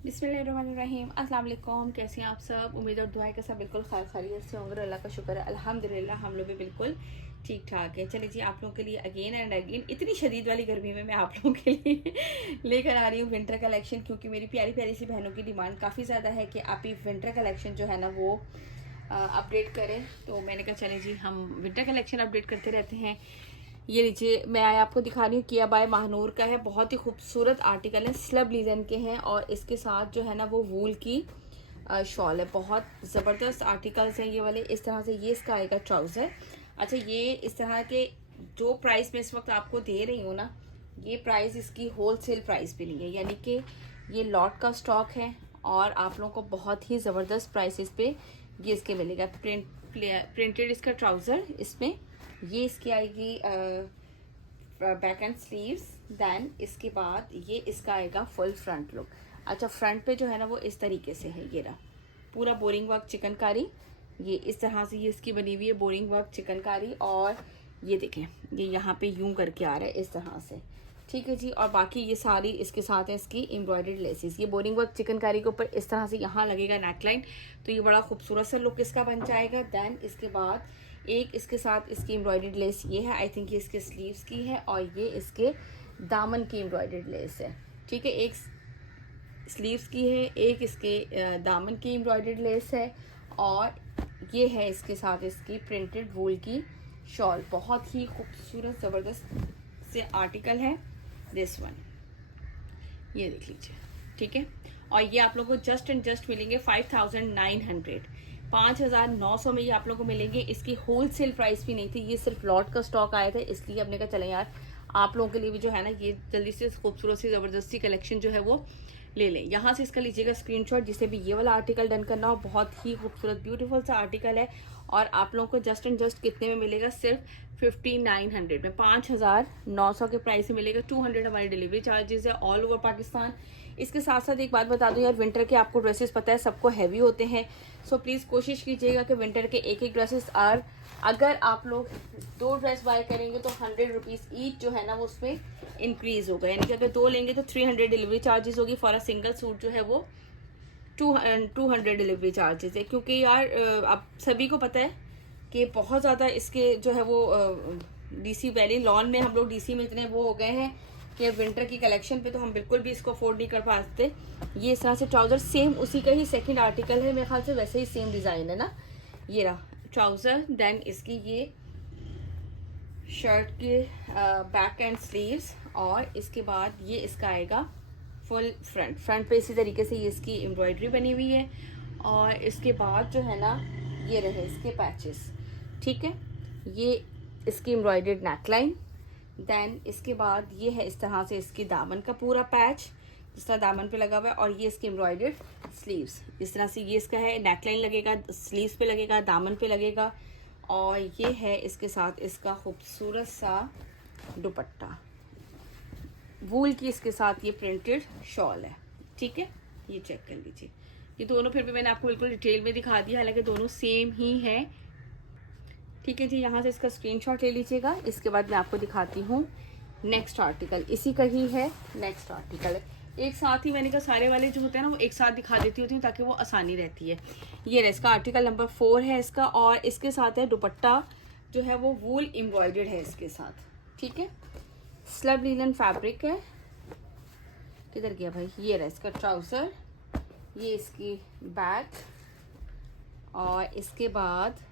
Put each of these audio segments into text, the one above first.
बिस्मिल्लाहिर्रहमानिर्रहीम। अस्सलाम वालेकुम। कैसे हैं आप सब? उम्मीद और दुआ है कि सब बिल्कुल खैरियत से होंगे। अल्लाह का शुक्र है, अल्हम्दुलिल्लाह हम लोग भी बिल्कुल ठीक ठाक है। चलिए जी, आप लोगों के लिए अगेन एंड अगेन इतनी शदीद वाली गर्मी में मैं आप लोगों के लिए लेकर आ रही हूँ विंटर कलेक्शन, क्योंकि मेरी प्यारी प्यारी सी बहनों की डिमांड काफ़ी ज़्यादा है कि आप ये विंटर कलेक्शन जो है ना वो अपडेट करें। तो मैंने कहा चले जी, हम विंटर कलेक्शन अपडेट करते रहते हैं। ये लीजिए, मैं आपको दिखा रही हूँ किया बाय महानूर का है। बहुत ही खूबसूरत आर्टिकल है, स्लब लीजन के हैं और इसके साथ जो है ना वो वूल की शॉल है। बहुत ज़बरदस्त आर्टिकल्स हैं ये वाले। इस तरह से ये इसका आएगा ट्राउज़र। अच्छा, ये इस तरह के जो प्राइस मैं इस वक्त आपको दे रही हूँ ना, ये प्राइस इसकी होलसेल प्राइस भी नहीं है, यानी कि ये लॉट का स्टॉक है और आप लोगों को बहुत ही ज़बरदस्त प्राइसेस पे ये इसके मिलेगा। प्रिंटेड इसका ट्राउज़र, इसमें ये इसकी आएगी बैक एंड स्लीव्स। देन इसके बाद ये इसका आएगा फुल फ्रंट लुक। अच्छा, फ्रंट पे जो है ना वो इस तरीके से है, ये रहा पूरा बोरिंग वर्क चिकनकारी। ये इस तरह से ये इसकी बनी हुई है, बोरिंग वर्क चिकनकारी। और ये देखें, ये यहाँ पे यूं करके आ रहा है इस तरह से, ठीक है जी। और बाकी ये सारी इसके साथ है इसकी एम्ब्रॉयडर्ड लेसेस। ये बोरिंग वर्क चिकनकारी के ऊपर इस तरह से यहाँ लगेगा नेकलाइन, तो ये बड़ा खूबसूरत सा लुक इसका बन जाएगा। देन इसके बाद एक इसके साथ इसकी एम्ब्रॉयडर्ड लेस ये है, आई थिंक ये इसके स्लीव्स की है, और ये इसके दामन की एम्ब्रॉयडर्ड लेस है, ठीक है। एक स्लीव्स की है, एक इसके दामन की एम्ब्रॉयडर्ड लेस है, और ये है इसके साथ इसकी प्रिंटेड वूल की शॉल। बहुत ही खूबसूरत ज़बरदस्त से आर्टिकल है दिस वन, ये देख लीजिए, ठीक है। और ये आप लोगों को जस्ट एंड जस्ट मिलेंगे 5900, 5900 में ये आप लोगों को मिलेंगे। इसकी होलसेल प्राइस भी नहीं थी, ये सिर्फ लॉट का स्टॉक आया था, इसलिए हमने कहा चले यार आप लोगों के लिए भी जो है ना ये जल्दी से खूबसूरत सी ज़बरदस्ती कलेक्शन जो है वो ले लें। यहाँ से इसका लीजिएगा स्क्रीनशॉट, जिसे भी ये वाला आर्टिकल डन करना हो। बहुत ही खूबसूरत ब्यूटीफुल सा आर्टिकल है और आप लोगों को जस्ट एंड जस्ट कितने में मिलेगा? सिर्फ 5900 में, 5900 के प्राइस में मिलेगा। 200 हमारी डिलीवरी चार्जेस है ऑल ओवर पाकिस्तान। इसके साथ साथ एक बात बता दूं यार, विंटर के आपको ड्रेसेस पता है सबको हैवी होते हैं, सो प्लीज़ कोशिश कीजिएगा कि विंटर के एक एक ड्रेसेस अगर आप लोग 2 ड्रेस बाय करेंगे तो 100 रुपीज़ ईच जो है ना वो उसमें इंक्रीज होगा, यानी कि अगर 2 लेंगे तो 300 डिलीवरी चार्जेस होगी। फॉर अ सिंगल सूट जो है वो 200 डिलीवरी चार्जेस है। क्योंकि यार अब सभी को पता है कि बहुत ज़्यादा इसके जो है वो डीसी वैली लॉन में हम लोग डीसी में इतने वो हो गए हैं कि विंटर की कलेक्शन पे तो हम बिल्कुल भी इसको अफोर्ड नहीं कर पाते। ये इस तरह से ट्राउज़र सेम उसी का ही सेकंड आर्टिकल है, मेरे ख्याल से वैसे ही सेम डिज़ाइन है ना। ये रहा ट्राउज़र, देन इसकी ये शर्ट के बैक एंड स्लीव्स, और इसके बाद ये इसका आएगा फुल फ्रंट पे इसी तरीके से ये इसकी एम्ब्रॉयडरी बनी हुई है। और इसके बाद जो है ना ये रहे इसके पैचेस, ठीक है। ये इसकी एम्ब्रॉयडर्ड नेकलाइन। देन इसके बाद ये है इस तरह से इसकी दामन का पूरा पैच जिस तरह दामन पे लगा हुआ है, और ये इसकी एम्ब्रॉयडर्ड स्लीव्स इस तरह से ये इसका है, नेकलाइन लगेगा, स्लीव्स पे लगेगा, दामन पे लगेगा। और ये है इसके साथ इसका खूबसूरत सा दुपट्टा, वूल की इसके साथ ये प्रिंटेड शॉल है, ठीक है। ये चेक कर लीजिए, ये दोनों फिर भी मैंने आपको बिल्कुल डिटेल में दिखा दिया, हालांकि दोनों सेम ही है, ठीक है जी। यहाँ से इसका स्क्रीनशॉट ले लीजिएगा। इसके बाद मैं आपको दिखाती हूँ नेक्स्ट आर्टिकल, इसी का ही है नेक्स्ट आर्टिकल है। एक साथ ही मैंने कहा सारे वाले जो होते हैं ना वो एक साथ दिखा देती होती हूँ ताकि वो आसानी रहती है। ये इसका आर्टिकल नंबर 4 है इसका, और इसके साथ है दुपट्टा जो है वो वूल एम्ब्रॉयडर्ड है इसके साथ, ठीक है। स्लब लिनन फैब्रिक है। किधर गया भाई? ये रहा इसका ट्राउज़र, ये इसकी बैक, और इसके बाद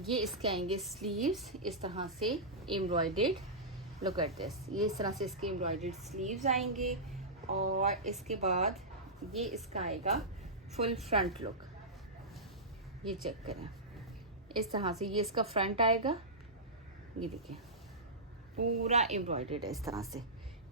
ये इसके आएंगे स्लीव्स इस तरह से एम्ब्रॉयडर्ड। लुक एट दिस, ये इस तरह से इसके एम्ब्रॉयडर्ड स्लीव्स आएंगे, और इसके बाद ये इसका आएगा फुल फ्रंट लुक। ये चेक करें, इस तरह से ये इसका फ्रंट आएगा, ये देखिए पूरा एम्ब्रॉयडर्ड है इस तरह से,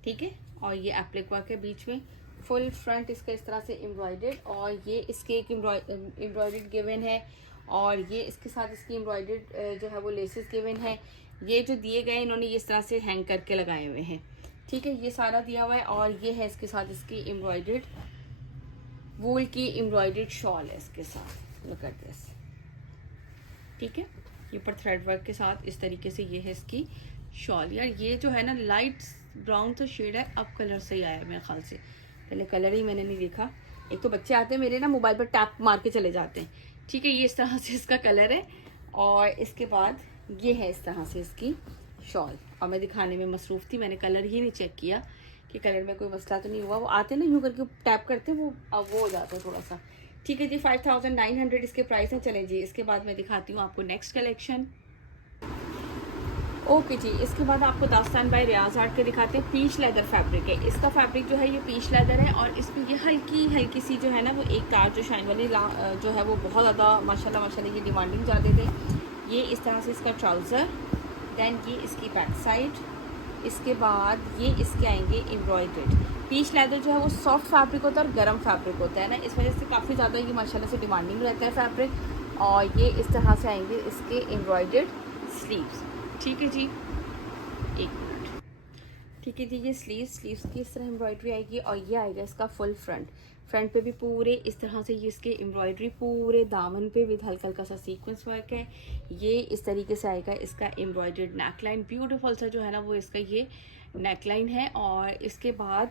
ठीक है। और ये एप्लिक वर्क है बीच में, फुल फ्रंट इसका इस तरह से एम्ब्रॉयडर्ड, और ये इसके एक एम्ब्रॉयडर्ड गिवन है, और ये इसके साथ इसकी एम्ब्रॉयडर्ड जो है वो लेसेस गिवन है। ये जो दिए गए इन्होंने ये इस तरह से हैंग करके लगाए हुए हैं, ठीक है। ये सारा दिया हुआ है, और ये है इसके साथ इसकी एम्ब्रॉयडर्ड वूल की एम्ब्रॉयडर्ड शॉल है इसके साथ। लुक एट दिस, ठीक है। ये ऊपर थ्रेड वर्क के साथ इस तरीके से ये है इसकी शॉल। यार ये जो है ना लाइट ब्राउन तो शेड है, अब कलर सही आया है मेरे ख्याल से, पहले कलर ही मैंने नहीं देखा। एक तो बच्चे आते हैं मेरे ना मोबाइल पर टैप मार के चले जाते हैं। ठीक है, ये इस तरह से इसका कलर है और इसके बाद ये है इस तरह से इसकी शॉल। और मैं दिखाने में मसरूफ़ थी, मैंने कलर ही नहीं चेक किया कि कलर में कोई मसला तो नहीं हुआ। वो आते ना यूँ करके टैप करते हैं, वो हो जाता है थोड़ा सा। ठीक है जी, 5900 इसके प्राइस हैं। चलें जी, इसके बाद मैं दिखाती हूँ आपको नेक्स्ट कलेक्शन। ओके जी, इसके बाद आपको दास्तान बाय रियाज आर्ट के दिखाते हैं। पीच लेदर फैब्रिक है इसका। फैब्रिक जो है ये पीच लेदर है और इसमें ये हल्की हल्की सी जो है ना वो एक तार जो शाइन वाली जो है वो बहुत ज़्यादा माशाल्लाह ये डिमांडिंग ज़्यादा थे। ये इस तरह से इसका ट्राउज़र, दैन ये इसकी बैक साइड, इसके बाद ये इसके आएंगे एम्ब्रॉयडर्ड। पीच लेदर जो है वो सॉफ्ट फैब्रिक होता है और गर्म फैब्रिक होता है ना, इस वजह से काफ़ी ज़्यादा ये माशाल्लाह से डिमांडिंग रहता है फैब्रिक। और ये इस तरह से आएंगे इसके एम्ब्रॉयडर्ड स्लीव्स। ठीक है जी, एक मिनट। ठीक है जी, ये स्लीव्स की इस तरह एम्ब्रॉयडरी आएगी और ये आएगा इसका फुल फ्रंट पे भी पूरे इस तरह से ये इसके एम्ब्रॉयडरी, पूरे दामन पे विद हल्का हल्का सा सीक्वेंस वर्क है। ये इस तरीके से आएगा इसका एम्ब्रॉयडर्ड नेकलाइन, ब्यूटीफुल सा जो है ना वो इसका ये नेकलाइन है। और इसके बाद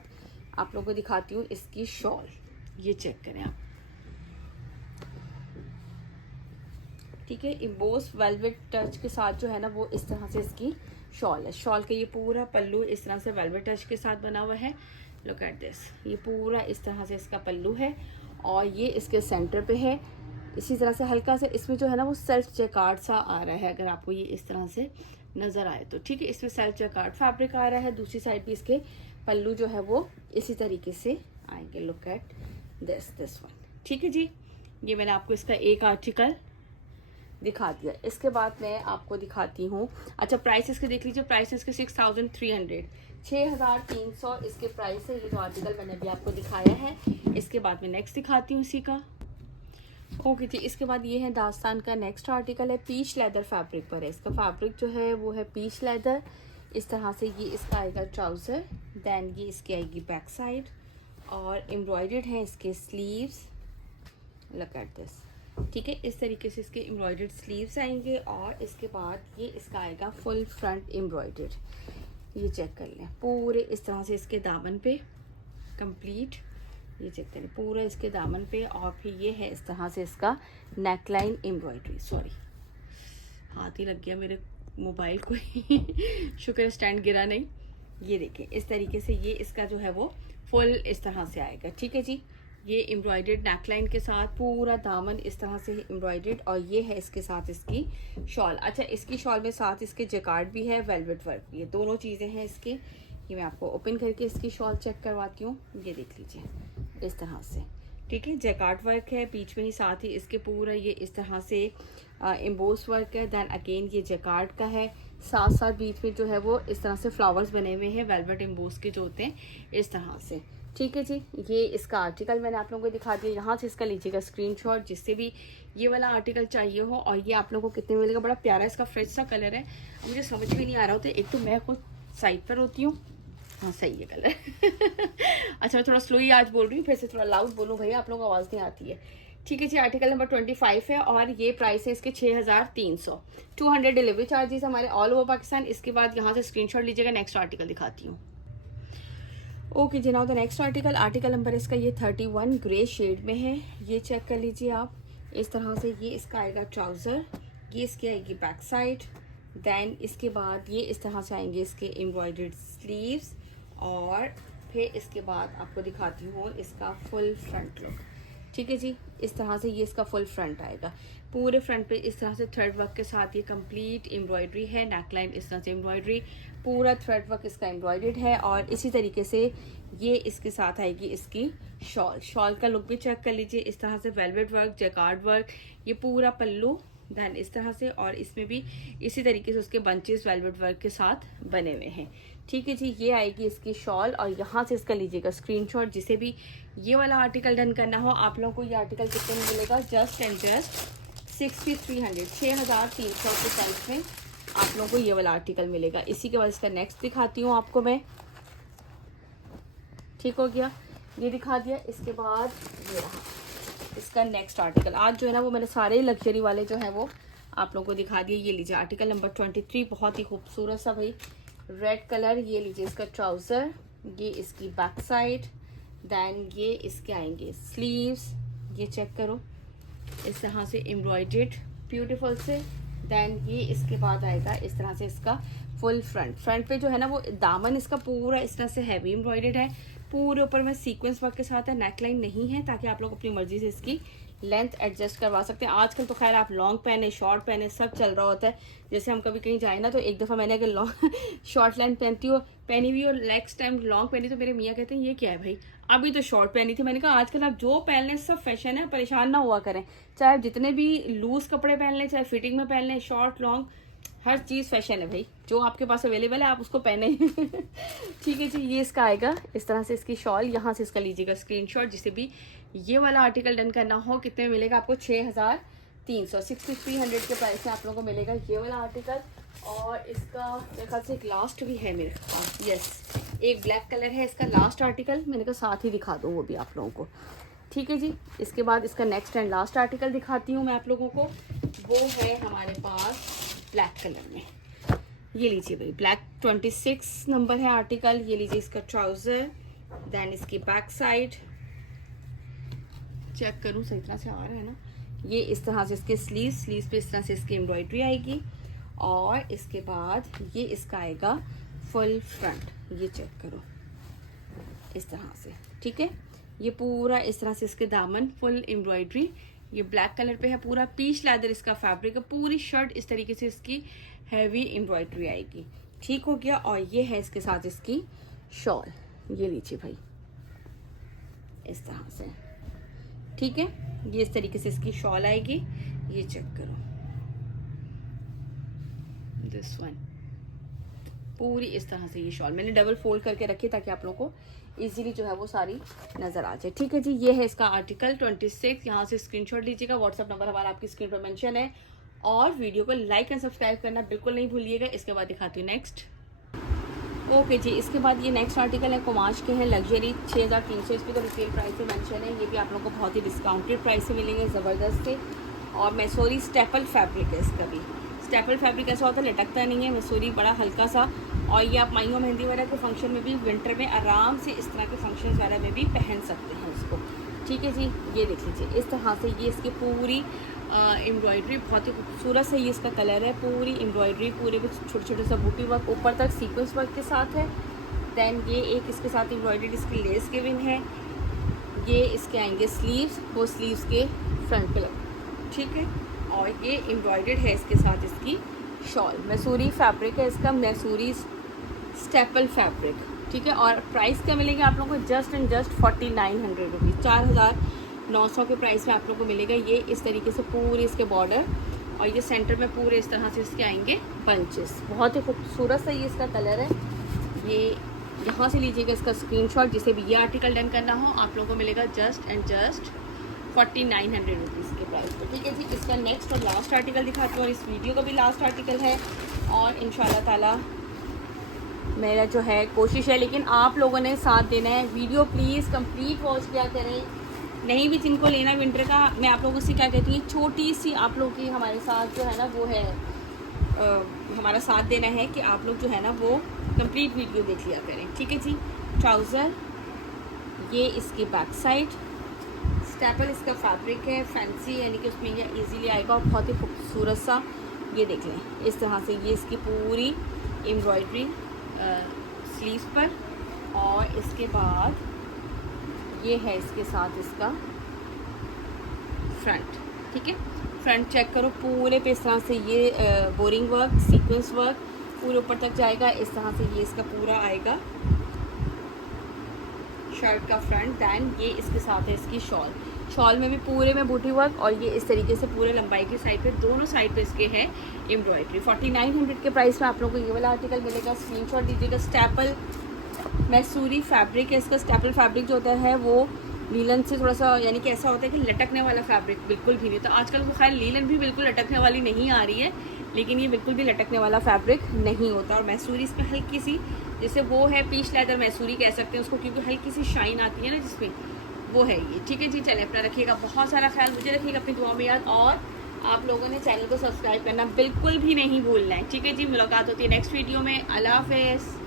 आप लोगों को दिखाती हूँ इसकी शॉल, ये चेक करें आप। ठीक है, इम्बोस वेलवेट टच के साथ जो है ना वो इस तरह से इसकी शॉल है। शॉल के ये पूरा पल्लू इस तरह से वेलवेट टच के साथ बना हुआ है। लुक एट दिस, ये पूरा इस तरह से इसका पल्लू है और ये इसके सेंटर पे है। इसी तरह से हल्का से इसमें जो है ना वो सेल्फ जैकार्ड सा आ रहा है, अगर आपको ये इस तरह से नज़र आए तो। ठीक है, इसमें सेल्फ जैकार्ड फैब्रिक आ रहा है। दूसरी साइड भी इसके पल्लू जो है वो इसी तरीके से आएंगे। Look at this one. ठीक है जी, ये मैंने आपको इसका एक आर्टिकल दिखा दिया। इसके बाद मैं आपको दिखाती हूँ, अच्छा प्राइस इसके देख लीजिए। प्राइस इसके 6300, 6300 इसके प्राइस है। ये जो आर्टिकल मैंने अभी आपको दिखाया है। इसके बाद मैं नेक्स्ट दिखाती हूँ इसी का। ओके जी, इसके बाद ये है दास्तान का नेक्स्ट आर्टिकल है। पीच लेदर फैब्रिक पर है। इसका फैब्रिक जो है वो है पीच लेदर। इस तरह से ये इसका आएगा ट्राउज़र, दैन ये इसकी आएगी बैक साइड और एम्ब्रॉयडर्ड है इसके स्लीव्स। Look at this. ठीक है, इस तरीके से इसके एम्ब्रॉयडर्ड स्लीव्स आएंगे और इसके बाद ये इसका आएगा फुल फ्रंट एम्ब्रॉयडर्ड। ये चेक कर लें, पूरे इस तरह से इसके दामन पे कंप्लीट, ये चेक करें पूरा इसके दामन पे। और फिर ये है इस तरह से इसका नेकलाइन एम्ब्रॉयडरी। सॉरी, हाथ ही लग गया मेरे मोबाइल को शुक्र स्टैंड गिरा नहीं। ये देखिए इस तरीके से ये इसका जो है वो फुल इस तरह से आएगा। ठीक है जी, ये एम्ब्रॉयडर्ड नेकलाइन के साथ पूरा दामन इस तरह से एम्ब्रॉयडर्ड और ये है इसके साथ इसकी शॉल। अच्छा, इसकी शॉल में साथ इसके जैकार्ड भी है, वेलवेट वर्क भी है, दोनों चीज़ें हैं इसके। ये मैं आपको ओपन करके इसकी शॉल चेक करवाती हूँ। ये देख लीजिए इस तरह से। ठीक है, जैकार्ड वर्क है बीच में ही, साथ ही इसके पूरा ये इस तरह से एम्बोस वर्क है। दैन अगेन ये जैकार्ड का है, साथ साथ बीच में जो है वो इस तरह से फ्लावर्स बने हुए हैं वेलवेट एम्बोस के जो होते हैं इस तरह से। ठीक है जी, ये इसका आर्टिकल मैंने आप लोगों को दिखा दिया। यहाँ से इसका लीजिएगा स्क्रीनशॉट जिससे भी ये वाला आर्टिकल चाहिए हो। और ये आप लोगों को कितने मिलेगा, बड़ा प्यारा इसका फ्रेश सा कलर है। मुझे समझ में नहीं आ रहा होता, एक तो मैं खुद साइड पर होती हूँ। हाँ सही है कलर अच्छा, मैं थोड़ा स्लो ही आज बोल रही हूँ, फिर से थोड़ा लाउड बोलूँ भैया, आप लोगों को आवाज़ नहीं आती है। ठीक है जी, आर्टिकल नंबर 25 है और ये प्राइस है इसके 6300। 200 डिलीवरी चार्जेस हमारे ऑल ओवर पाकिस्तान। इसके बाद यहाँ से स्क्रीनशॉट लीजिएगा। नेक्स्ट आर्टिकल दिखाती हूँ। Okay ji, now the next article number इसका ये 31 ग्रे शेड में है। ये चेक कर लीजिए आप इस तरह से। ये इसका आएगा ट्राउज़र, ये इसकी आएगी बैक साइड, दैन इसके बाद ये इस तरह से आएंगे इसके एम्ब्रॉयडर्ड स्लीव्स। और फिर इसके बाद आपको दिखाती हूँ इसका फुल फ्रंट लुक। ठीक है जी, इस तरह से ये इसका फुल फ्रंट आएगा। पूरे फ्रंट पे इस तरह से थ्रेड वर्क के साथ ये कंप्लीट एम्ब्रॉयडरी है। नेकलाइन इस तरह से एम्ब्रॉयडरी, पूरा थ्रेड वर्क इसका एम्ब्रॉयडर्ड है। और इसी तरीके से ये इसके साथ आएगी इसकी शॉल का लुक भी चेक कर लीजिए। इस तरह से वेलवेट वर्क, जैकार्ड वर्क, ये पूरा पल्लू दैन इस तरह से, और इसमें भी इसी तरीके से उसके बंचेस वेलवेट वर्क के साथ बने हुए हैं। ठीक है जी, ये आएगी इसकी शॉल। और यहाँ से इसका लीजिएगा स्क्रीनशॉट। जिसे भी ये वाला आर्टिकल डन करना हो, आप लोगों को ये आर्टिकल कितने में मिलेगा, जस्ट एंड जस्ट 6300, 6300 के प्राइस में आप लोगों को ये वाला आर्टिकल मिलेगा। इसी के बाद इसका नेक्स्ट दिखाती हूँ आपको मैं। ठीक हो गया, ये दिखा दिया। इसके बाद ये रहा इसका नेक्स्ट आर्टिकल। आज जो है ना वो मैंने सारे लग्जरी वाले जो है वो आप लोगों को दिखा दिए। ये लीजिए आर्टिकल नंबर 23, बहुत ही खूबसूरत सा भाई रेड कलर। ये लीजिए इसका ट्राउज़र, ये इसकी बैक साइड, देन ये इसके आएंगे स्लीव्स, ये चेक करो इस तरह से एम्ब्रॉयडर्ड ब्यूटीफुल से। देन ये इसके बाद आएगा इस तरह से इसका फुल फ्रंट पे जो है ना वो दामन इसका पूरा इस तरह से हैवी एम्ब्रॉयडर्ड है, पूरे ऊपर में सीक्वेंस वर्क के साथ है, नेकलाइन नहीं है, ताकि आप लोग अपनी मर्जी से इसकी लेंथ एडजस्ट करवा सकते हैं। आजकल तो खैर आप लॉन्ग पहने शॉर्ट पहने सब चल रहा होता है। जैसे हम कभी कहीं जाए ना तो एक दफ़ा मैंने अगर लॉन्ग शॉर्ट लेंथ पहनी हुई और नेक्स्ट टाइम लॉन्ग पहनी तो मेरे मियाँ कहते हैं ये क्या है भाई, अभी तो शॉर्ट पहनी थी। मैंने कहा आजकल आप जो पहन लें सब फैशन है, परेशान ना हुआ करें, चाहे जितने भी लूज कपड़े पहन लें, चाहे फिटिंग में पहन लें, शॉर्ट लॉन्ग हर चीज़ फैशन है भाई, जो आपके पास अवेलेबल है आप उसको पहने। ठीक है जी, ये इसका आएगा इस तरह से इसकी शॉल, यहाँ से इसका लीजिएगा स्क्रीनशॉट। जिसे भी ये वाला आर्टिकल डन करना हो, कितने में मिलेगा आपको 6300 6300 के प्राइस में आप लोगों को मिलेगा ये वाला आर्टिकल। और इसका मेरे ख्याल से एक लास्ट भी है मेरे पास, यस एक ब्लैक कलर है इसका लास्ट आर्टिकल, मैंने कहा साथ ही दिखा दो वो भी आप लोगों को। ठीक है जी, इसके बाद इसका नेक्स्ट एंड लास्ट आर्टिकल दिखाती हूँ मैं आप लोगों को, वो है हमारे पास ब्लैक कलर में। ये लीजिए भाई, ब्लैक 26 नंबर है आर्टिकल। ये लीजिए इसका ट्राउजर, देन इसकी बैक साइड चेक करूँ सही तरह से आ रहा है ना, ये इस तरह से इसके स्लीव्स पे इस तरह से इसकी एम्ब्रॉयडरी आएगी। और इसके बाद ये इसका आएगा फुल फ्रंट, ये चेक करो इस तरह से। ठीक है, ये पूरा इस तरह से इसके दामन फुल एम्ब्रॉयडरी, ये ब्लैक कलर पे है, पूरा पीच लेदर इसका फैब्रिक है, पूरी शर्ट इस तरीके से इसकी हैवी एम्ब्रॉयडरी आएगी। ठीक हो गया। और ये है इसके साथ इसकी शॉल, ये लीजिए भाई इस तरह से। ठीक है, ये इस तरीके से इसकी शॉल आएगी, ये चेक करो दिस वन, पूरी इस तरह से ये शॉल मैंने डबल फोल्ड करके रखी ताकि आप लोगों को इजीली जो है वो सारी नजर आ जाए। ठीक है जी, ये है इसका आर्टिकल 26। यहाँ से स्क्रीनशॉट लीजिएगा, व्हाट्सअप नंबर हमारा आपकी स्क्रीन पर मेंशन है। और वीडियो को लाइक एंड सब्सक्राइब करना बिल्कुल नहीं भूलिएगा। इसके बाद दिखाती हूँ नेक्स्ट। ओके जी, इसके बाद ये नेक्स्ट आर्टिकल है, कुमाश के हैं, लग्जरी 6300, इस पर तो रिटेल प्राइस में मेंशन है। ये भी आप लोगों को बहुत ही डिस्काउंटेड प्राइस से मिलेंगे, ज़बरदस्त से। और मैसूरी स्टेपल फैब्रिक है इसका भी। स्टेपल फैब्रिक ऐसा होता है लटकता नहीं है, मैसूरी बड़ा हल्का सा। और ये आप माइयों मेहंदी वगैरह के फंक्शन में भी, विंटर में आराम से इस तरह के फंक्शन वगैरह में भी पहन सकते हैं इसको। ठीक है जी, ये देख लीजिए इस तरह से ये इसकी पूरी एम्ब्रॉयडरी बहुत ही खूबसूरत है। ये इसका कलर है, पूरी एम्ब्रॉयडरी, पूरे में छोटे छोटे सा बूटी वर्क ऊपर तक सीक्वेंस वर्क के साथ है। देन ये एक इसके साथ एम्ब्रॉयडरी इसकी लेस गिवन है। ये इसके आएंगे स्लीव्स, वो स्लीव्स के फ्रंट पे लगे। ठीक है, और ये एम्ब्रॉयडर्ड है इसके साथ इसकी शॉल। मैसूरी फैब्रिक है इसका, मैसूरी स्टेपल फैब्रिक। ठीक है, और प्राइस क्या मिलेगा आप लोगों को, जस्ट एंड जस्ट 4900 रुपीज़, 4900 के प्राइस में आप लोगों को मिलेगा। ये इस तरीके से पूरे इसके बॉर्डर, और ये सेंटर में पूरे इस तरह से इसके आएंगे बंचेस, बहुत ही खूबसूरत सा ये इसका कलर है। ये यहाँ से लीजिएगा इसका स्क्रीनशॉट। जिसे भी ये आर्टिकल डन करना हो आप लोगों को मिलेगा जस्ट एंड जस्ट 4900 रुपीज़ के प्राइस पे। ठीक है जी, इसका नेक्स्ट और लास्ट आर्टिकल दिखाती हूँ, और इस वीडियो का भी लास्ट आर्टिकल है। और इंशाल्लाह ताला मेरा जो है कोशिश है, लेकिन आप लोगों ने साथ देना है। वीडियो प्लीज़ कंप्लीट वॉच किया करें, नहीं भी जिनको लेना विंटर का, मैं आप लोगों से क्या कहती हूँ, छोटी सी आप लोगों की हमारे साथ जो है ना वो है, हमारा साथ देना है कि आप लोग जो है ना वो कंप्लीट वीडियो देख लिया करें। ठीक है जी, ट्राउज़र, ये इसकी बैक साइड, स्टेपल इसका फैब्रिक है, फैंसी यानी कि उसमें ये इजीली आएगा, और बहुत ही खूबसूरत सा ये देख लें इस तरह से। ये इसकी पूरी एम्ब्रॉयडरी स्लीव्स पर, और इसके बाद ये है इसके साथ इसका फ्रंट। ठीक है, फ्रंट चेक करो, पूरे पे इस तरह से ये बोरिंग वर्क, सीक्वेंस वर्क पूरे ऊपर तक जाएगा। इस तरह से ये इसका पूरा आएगा शर्ट का फ्रंट। दैन ये इसके साथ है इसकी शॉल में भी पूरे में बूटी वर्क, और ये इस तरीके से पूरे लंबाई की साइड पे, दोनों साइड पे इसके है एम्ब्रॉयडरी। 4900 के प्राइस में आप लोगों को ये वाला आर्टिकल मिलेगा। स्क्रीनशॉट दीजिएगा। स्टेपल मैसूरी फैब्रिक है इसका। स्टेपल फैब्रिक जो होता है वो लीलन से थोड़ा सा, यानी कि ऐसा होता है कि लटकने वाला फैब्रिक बिल्कुल भी नहीं। तो आजकल तो खैर लीलन भी बिल्कुल लटकने वाली नहीं आ रही है, लेकिन ये बिल्कुल भी लटकने वाला फैब्रिक नहीं होता। और मैसूरी इस पर हल्की सी, जैसे वो है पीच लेदर मैसूरी कह सकते हैं उसको, क्योंकि हल्की सी शाइन आती है ना जिसमें, वो है ये। ठीक है जी, चले अपना रखिएगा बहुत सारा ख्याल, मुझे रखिएगा अपनी दुआ में याद, और आप लोगों ने चैनल को सब्सक्राइब करना बिल्कुल भी नहीं भूलना है। ठीक है जी, मुलाकात होती है नेक्स्ट वीडियो में। अल्लाह हाफ़िज़।